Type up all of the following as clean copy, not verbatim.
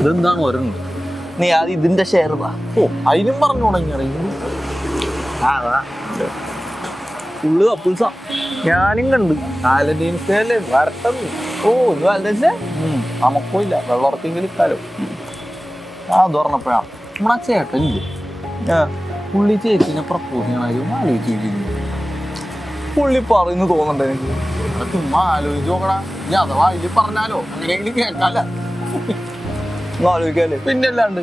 ഇതെന്താണ് ഒരെണ്ണം? നീ ആദ്യം ഇതിന്റെ ഷെയർ വാ. ഓ അതിനും പറഞ്ഞു തുടങ്ങിയാണ് ഫുള്ള് കപ്പിൾസാ. ഞാനും കണ്ടു. വാലന്റൈൻസ് ഡേ അല്ലേ, വരട്ടെന്ന്. ഓ ഇത് വാലന്റൈൻസ് നമുക്കും ഇല്ല, വെള്ളവർക്കെങ്കിലും ഇട്ടാലോ. അത് പറഞ്ഞപ്പോഴാ നമ്മളാ ചേട്ടനില്ലേ, പുള്ളി ചേച്ചിനെ പ്രപ്പോസ് ചെയ്യണമായിരുന്നു ആലോചിച്ചിരിക്കുന്നു. പുള്ളി പറയുന്നു തോന്നണ്ടേ എനിക്ക്. ചുമ്മാ ആലോചിച്ച് നോക്കടാ. ഇനി അഥവാ ഇതിൽ പറഞ്ഞാലോ അങ്ങനെയെങ്കിലും കേൾക്കാല. ആലോചിക്കാല്ലേ? പിന്നല്ലാണ്ട്.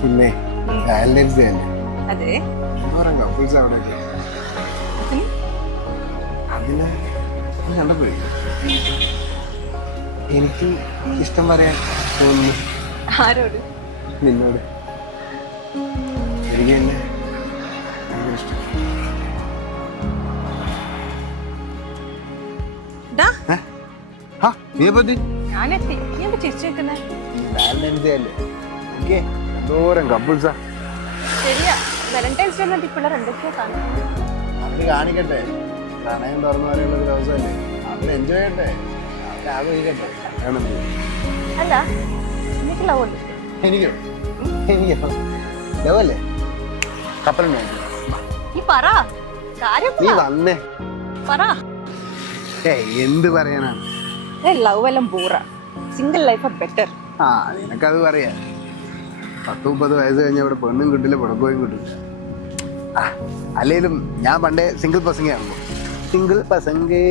പിന്നെ വാലന്റൈൻസ് ഡേ അല്ലേ, അതെ കപ്പിൾസ് അവിടെ അതിന് കണ്ടപ്പോഴേ എനിക്ക് ഇഷ്ടം പറയാൻ തോന്നുന്നു. ആരോട്? നിന്നോട്. എനിക്ക് എന്നെ ഭയങ്കര ഇഷ്ടം. ഞാനെത്തി. നീ എന്താ ചിരിച്ചു നിൽക്കുന്നേ? വാലന്റൈൻസ് ഡേ അല്ലേ, ഓക്കെ എന്തോരം കപ്പിൾസാ. ശരിയാ, വാലന്റൈൻസ് ഡേ എന്നിട്ട് പിള്ളേർ എന്തൊക്കെയാ കാണുന്നത്? അവര് കാണിക്കട്ടെ, പ്രണയം തുറന്നു പറയാനുള്ള ഒരു ദിവസമല്ലേ, അവര് എൻജോയ് ചെയ്യട്ടെ, അവര് ആഘോഷിക്കട്ടെ. അല്ല, എനിക്ക് ലവ് ഉണ്ട്. എനിക്കോ? എനിക്കോ ലവ് അല്ലേ? കപ്പലുണ്ടോ? നീ പറ, കാര്യം നീ വന്നേ. പറ. എന്ത് പറയാനാണ്? ലവ് എല്ലാം ബോറ, സിംഗിൾ ലൈഫ് ബെറ്റർ. ആ നിനക്കത് പറയാ. 10-30 വയസ്സ് കഴിഞ്ഞ ഇവിടെ പെണ്ണും കിട്ടില്ല, പുടക്കോയും കിട്ടില്ല. അല്ലെങ്കിലും ഞാൻ പണ്ടേ സിംഗിൾ പസംഗയാണല്ലോ. സിംഗിൾ പസംഗേ